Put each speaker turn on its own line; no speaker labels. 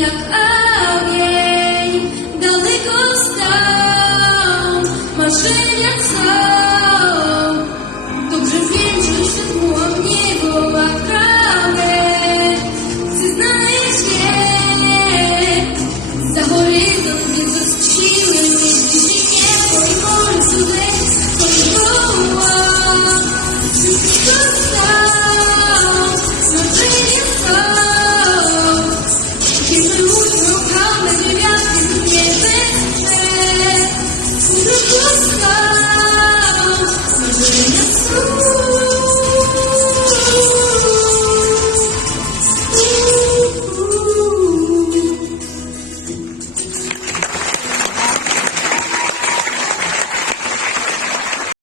як огень, далеко став. Thank you.